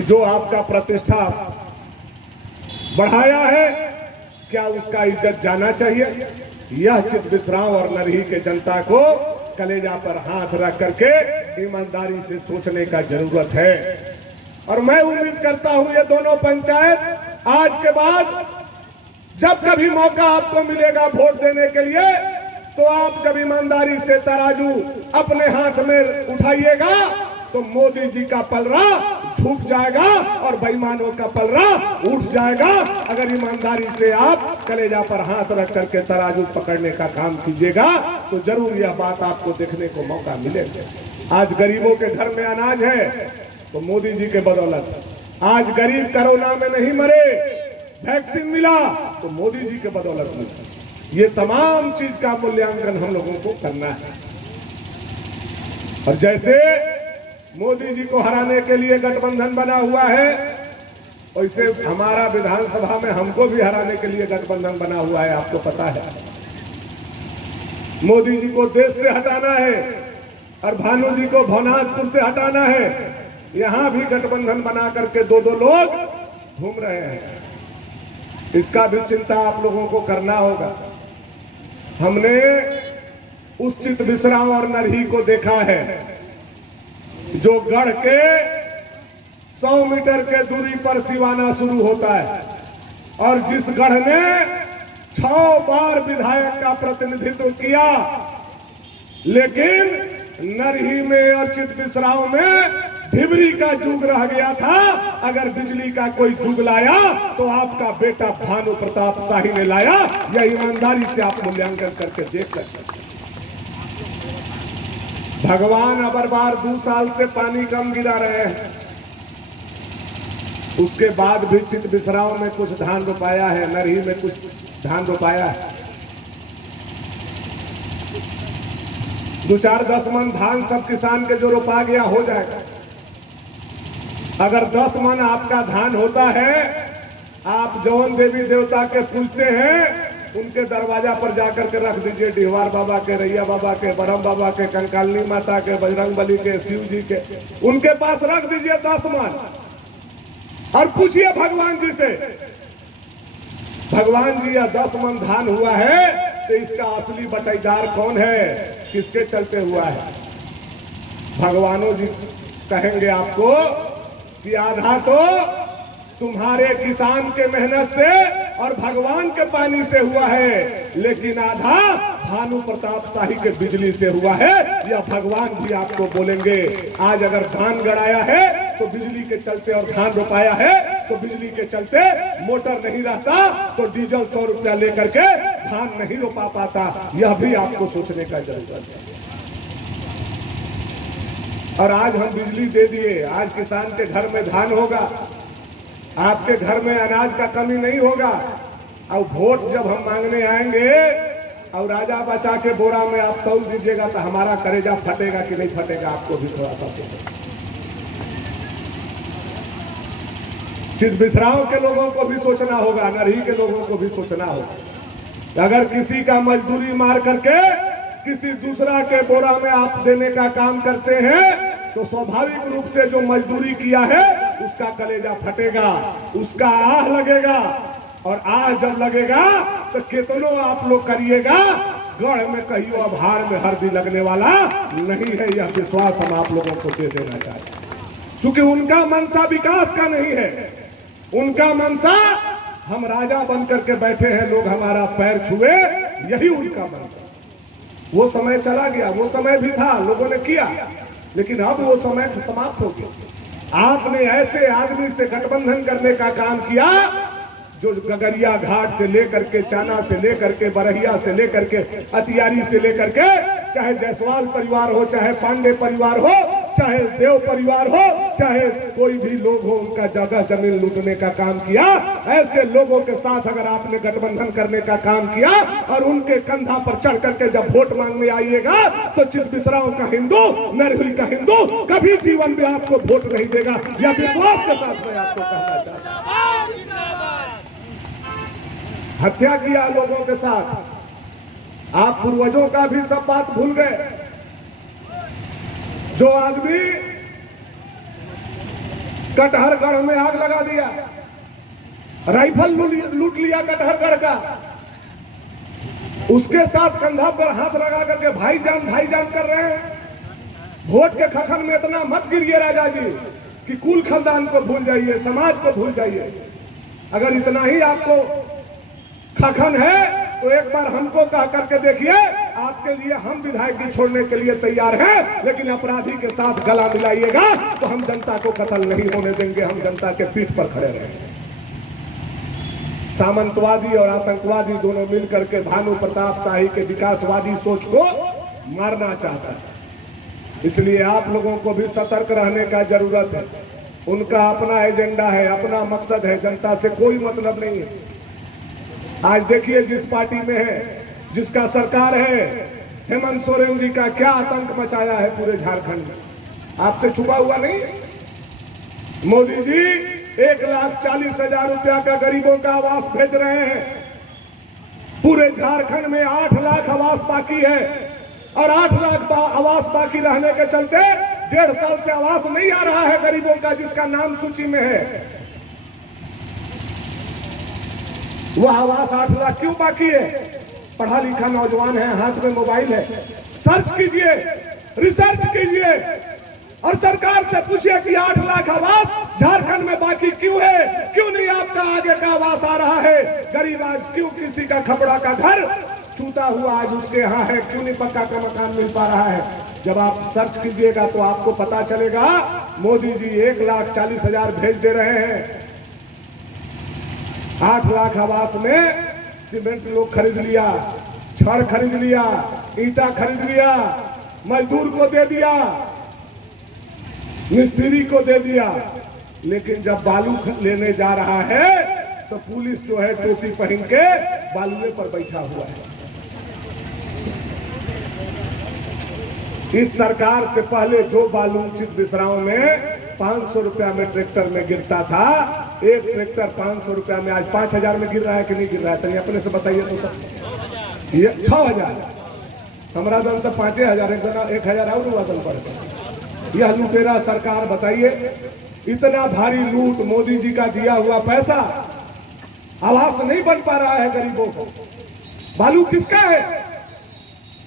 कि जो आपका प्रतिष्ठा बढ़ाया है, क्या उसका इज्जत जाना चाहिए? यह चित विश्राम और नरही के जनता को कलेजा पर हाथ रख करके ईमानदारी से सोचने का जरूरत है। और मैं उम्मीद करता हूं ये दोनों पंचायत आज के बाद जब कभी मौका आपको मिलेगा वोट देने के लिए, तो आप जब ईमानदारी से तराजू अपने हाथ में उठाइएगा तो मोदी जी का पलड़ा झुक जाएगा और बेईमानों का पलड़ा उठ जाएगा। अगर ईमानदारी से आप कलेजा पर हाथ रख करके तराजू पकड़ने का काम कीजिएगा तो जरूर यह बात आपको देखने को मौका मिलेगा। आज गरीबों के घर में अनाज है तो मोदी जी के बदौलत, आज गरीब कोरोना में नहीं मरे, वैक्सीन मिला तो मोदी जी के बदौलत मिला। ये तमाम चीज का मूल्यांकन हम लोगों को करना है। और जैसे मोदी जी को हराने के लिए गठबंधन बना हुआ है, वैसे हमारा विधानसभा में हमको भी हराने के लिए गठबंधन बना हुआ है। आपको पता है, मोदी जी को देश से हटाना है और भानु जी को भवनाथपुर से हटाना है। यहां भी गठबंधन बना करके दो लोग घूम रहे हैं। इसका भी चिंता आप लोगों को करना होगा। हमने उस चित विश्राम और नरही को देखा है जो गढ़ के 100 मीटर के दूरी पर सिवाना शुरू होता है, और जिस गढ़ ने 6 बार विधायक का प्रतिनिधित्व किया, लेकिन नरही में और चित विश्राम में ढिबरी का जुग रह गया था। अगर बिजली का कोई जुग लाया तो आपका बेटा भानु प्रताप शाही ने लाया। यह ईमानदारी से आप मूल्यांकन करके देख सकते हैं। भगवान अबर बार 2 साल से पानी कम गिरा रहे हैं, उसके बाद भी चित विश्राम में कुछ धान रोपाया है, नरही में कुछ धान रोपाया है। 2-4-10 मन धान सब किसान के जो रोपा गया हो जाएगा। अगर 10 मन आपका धान होता है, आप जौन देवी देवता के पूजते हैं उनके दरवाजा पर जाकर के रख दीजिए। डिहवार बाबा के, रैया बाबा के, बरम बाबा के, कंकालनी माता के, बजरंग बली के, शिव जी के, उनके पास रख दीजिए 10 मन और पूछिए भगवान जी से, भगवान जी यह 10 मन धान हुआ है तो इसका असली बटाईदार कौन है, किसके चलते हुआ है? भगवानों जी कहेंगे आपको कि आधा तो तुम्हारे किसान के मेहनत से और भगवान के पानी से हुआ है, लेकिन आधा भानु प्रताप शाही के बिजली से हुआ है। यह भगवान भी आपको बोलेंगे। आज अगर धान गड़ाया है तो बिजली के चलते, और धान रोपाया है तो बिजली के चलते, मोटर नहीं रहता तो डीजल 100 रुपया लेकर के धान नहीं रोपा पाता। यह भी आपको सोचने का जरूरत है। और आज हम बिजली दे दिए, आज किसान के घर में धान होगा, आपके घर में अनाज का कमी नहीं होगा। और वोट जब हम मांगने आएंगे और राजा बचा के बोरा में आप तौल दीजिएगा तो हमारा कलेजा फटेगा कि नहीं फटेगा, आपको भी थोड़ा सा चित विश्राम के लोगों को भी सोचना होगा, नरही के लोगों को भी सोचना होगा। अगर किसी का मजदूरी मार करके किसी दूसरा के बोरा में आप देने का काम करते हैं तो स्वाभाविक रूप से जो मजदूरी किया है उसका कलेजा फटेगा, उसका आह लगेगा। और आह जब लगेगा तो कितनों आप लोग करिएगा, गढ़ में कहियो अभार में हरदी लगने वाला नहीं है। यह विश्वास हम आप लोगों को दे देना चाहिए, क्योंकि उनका मनसा विकास का नहीं है। उनका मनसा हम राजा बन करके बैठे हैं, लोग हमारा पैर छुए, यही उनका मनसा। वो समय चला गया, वो समय भी था, लोगों ने किया, लेकिन अब वो समय समाप्त हो गया। आपने ऐसे आदमी से गठबंधन करने का काम किया जो गगरिया घाट से लेकर के, चाना से लेकर के, बरहिया से लेकर के, अतियारी से लेकर के, चाहे जायसवाल परिवार हो, चाहे पांडे परिवार हो, चाहे देव परिवार हो, चाहे कोई भी लोग हो, उनका जगह जमीन लूटने का काम किया। ऐसे लोगों के साथ अगर आपने गठबंधन करने का काम किया और उनके कंधा पर चढ़ करके जब वोट मांगने आइएगा तो चित विश्राम का हिंदू, नरही का हिंदू कभी जीवन में आपको वोट नहीं देगा। यह विश्वास के साथ मैं आपको कहना चाहता हूं। हत्या किया लोगों के साथ, आप पूर्वजों का भी सब बात भूल गए। जो आदमी कटहरगढ़ में आग लगा दिया, राइफल लूट लिया कटहरगढ़ का, उसके साथ कंधा पर हाथ लगा करके भाईजान कर रहे हैं। वोट के खखन में इतना मत गिरिए राजा जी कि कुल खानदान को भूल जाइए, समाज को भूल जाइए। अगर इतना ही आपको खखन है तो एक बार हमको कह करके देखिए, आपके लिए हम विधायकी छोड़ने के लिए तैयार हैं, लेकिन अपराधी के साथ गला मिलाइएगा तो हम जनता को कत्ल नहीं होने देंगे, हम जनता के पीठ पर खड़े रहेंगे। सामंतवादी और आतंकवादी दोनों मिलकर के भानु प्रताप शाही के विकासवादी सोच को मारना चाहता है। इसलिए आप लोगों को भी सतर्क रहने का जरूरत है। उनका अपना एजेंडा है, अपना मकसद है, जनता से कोई मतलब नहीं है। आज देखिए जिस पार्टी में है, जिसका सरकार है, हेमंत सोरेन जी का क्या आतंक मचाया है पूरे झारखंड में, आपसे छुपा हुआ नहीं। मोदी जी 1,40,000 रुपया का गरीबों का आवास भेज रहे हैं। पूरे झारखंड में 8 लाख आवास बाकी है और 8 लाख आवास बाकी रहने के चलते 1.5 साल से आवास नहीं आ रहा है गरीबों का, जिसका नाम सूची में है। वह आवास 8 लाख क्यों बाकी है? पढ़ा लिखा नौजवान है, हाथ में मोबाइल है, सर्च कीजिए, रिसर्च कीजिए और सरकार से पूछिए कि 8 लाख आवास झारखंड में बाकी क्यों है, क्यों नहीं आपका आगे का आवास आ रहा है। गरीब आज क्यों किसी का खपड़ा का घर छूता हुआ आज उसके यहाँ है, क्यों नहीं पक्का का मकान मिल पा रहा है। जब आप सर्च कीजिएगा तो आपको पता चलेगा मोदी जी 1,40,000 भेज दे रहे हैं। 8 लाख आवास में सीमेंट लोग खरीद लिया, छड़ खरीद लिया, ईंटा खरीद लिया, मजदूर को दे दिया, मिस्त्री को दे दिया, लेकिन जब बालू लेने जा रहा है तो पुलिस जो है टोपी पहन के बालुए पर बैठा हुआ है। इस सरकार से पहले जो बालू उचित बिसराव में 500 रुपया में ट्रैक्टर में गिरता था, एक ट्रैक्टर 500 रुपया में आज 5,000 में गिर रहा है कि नहीं गिर रहा है? तो अपने से बताइए तो सब। ये 6,000 हमारा दल तो 5,000, 1,000 और वजन पड़ता। यह लुटेरा सरकार, बताइए इतना भारी लूट, मोदी जी का दिया हुआ पैसा, आवास नहीं बन पा रहा है गरीबों को। बालू किसका है?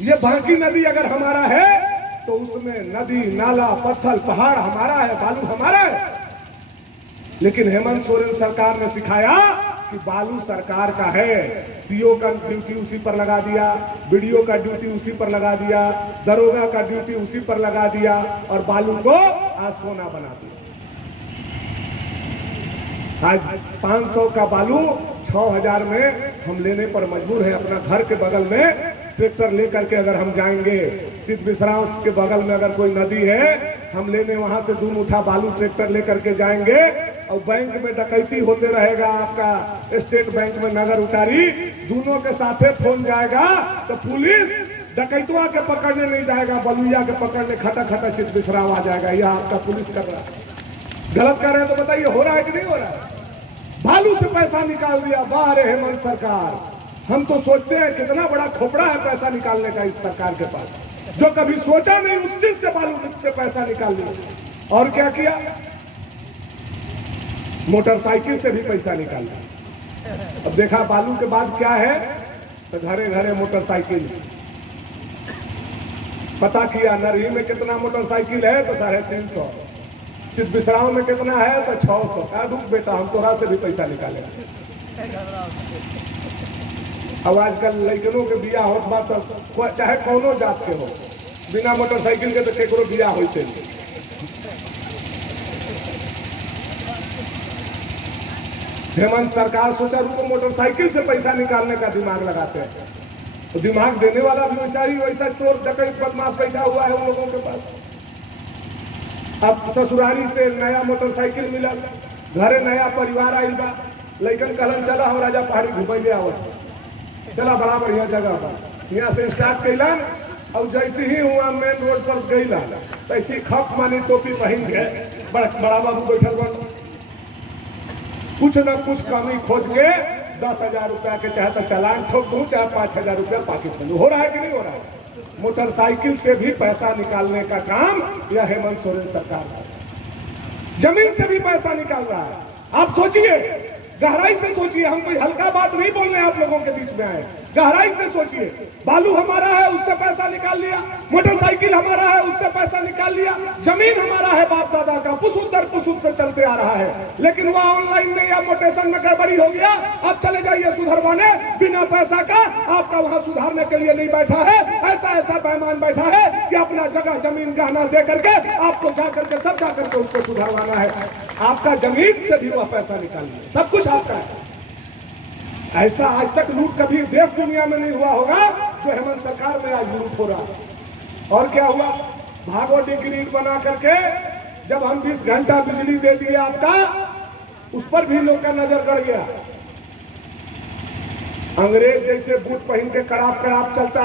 ये बांकी नदी अगर हमारा है तो उसमें नदी, नाला, पत्थर, पहाड़ हमारा है, बालू हमारा है। लेकिन हेमंत सोरेन सरकार ने सिखाया कि बालू सरकार का है। सीओ का ड्यूटी उसी पर लगा दिया, बीडीओ का ड्यूटी उसी पर लगा दिया, दरोगा का ड्यूटी उसी पर लगा दिया और बालू को आज सोना बना दिया। आज 500 का बालू 6,000 में हम लेने पर मजबूर है। अपना घर के बगल में ट्रैक्टर लेकर के अगर हम जाएंगे, चित विश्राम के बगल में अगर कोई नदी है, हम लेने वहां से 2 मुठा बालू ट्रैक्टर लेकर के जाएंगे और बैंक में डकैती होते रहेगा, आपका स्टेट बैंक में नगर उतारी, दोनों के साथे फोन जाएगा तो पुलिस डकैतवा के पकड़ने नहीं जाएगा, बलुइया के पकड़ने खटा खटा चित विश्राम आ जाएगा। यह आपका पुलिस कर रहा है। गलत कर रहे हैं तो बताइए, हो रहा है कि नहीं हो रहा है? बालू से पैसा निकाल दिया। वाह रे हेमंत सरकार, हम तो सोचते हैं कितना बड़ा खोपड़ा है पैसा निकालने का इस सरकार के पास, जो कभी सोचा नहीं उस चीज से बालू से पैसा निकाल लिया। और क्या किया? मोटरसाइकिल से भी पैसा निकाला। अब देखा बालू के बाद क्या है, तो घरे घरे मोटरसाइकिल। पता किया नरही में कितना मोटरसाइकिल है, तो 350। चित विश्राम में कितना है, तो 600। क्या दुख बेटा, हम तोरा से भी पैसा निकालेगा। अब आजकल लड़कनों के बिया होत बात, तो चाहे कौनो जात के हो, बिना मोटरसाइकिल के तो केकरो बिया होते नहीं। हेमंत सरकार सोचा रुको मोटरसाइकिल से पैसा निकालने का दिमाग लगाते हैं, तो दिमाग देने वाला भी वैसा चोर डकैत बदमाश बैठा हुआ है उन लोगों के पास। अब ससुरारी से नया मोटरसाइकिल मिला, घरे नया परिवार आइल बा, लइकन कहलन चला हम राजा पहाड़ी घूमे आवत, चला बड़ा बढ़िया जगह बा, यहाँ से स्टार्ट कैलन। और जैसे ही हुआ मेन रोड पर गईला, तैसी खप मानी टोपी पहन के बड़ा बाबू बैठल बन, कुछ न कुछ कमी खोज के 10,000 रुपया के चाहे तो चालान ठोक दूं, चाहे 5,000 रुपया पॉकेट में। हो रहा है कि नहीं हो रहा है? मोटरसाइकिल से भी पैसा निकालने का काम यह हेमंत सोरेन सरकार का। जमीन से भी पैसा निकाल रहा है। आप सोचिए, गहराई से सोचिए, हम कोई हल्का बात नहीं बोल रहे हैं आप लोगों के बीच में आए, गहराई से सोचिए। बालू हमारा है, उससे पैसा निकाल लिया, मोटरसाइकिल हमारा है, उससे पैसा निकाल लिया, जमीन हमारा है बाप दादा का, पुसुक दर पुसुक से चलते आ रहा है, लेकिन वह ऑनलाइन में या मोटेशन में गड़बड़ी हो गया, अब चले जाइए सुधरवाने, बिना पैसा का आपका वहां सुधारने के लिए नहीं बैठा है। ऐसा ऐसा बेईमान बैठा है कि अपना जगह जमीन गहना दे करके आपको जा करके सब जा करके उसको सुधरवाना है। आपका जमीन से भी वह पैसा निकाल लिया, सब कुछ आपका है। ऐसा आज तक लूट कभी देश दुनिया में नहीं हुआ होगा जो हेमंत सरकार में आज लूट हो रहा। और क्या हुआ, भागवती ग्रिड बना करके जब हम 20 घंटा बिजली दे दिए आपका, उस पर भी लोग का नजर गड़ गया। अंग्रेज जैसे बूट पहन के कड़ाप कड़ाप चलता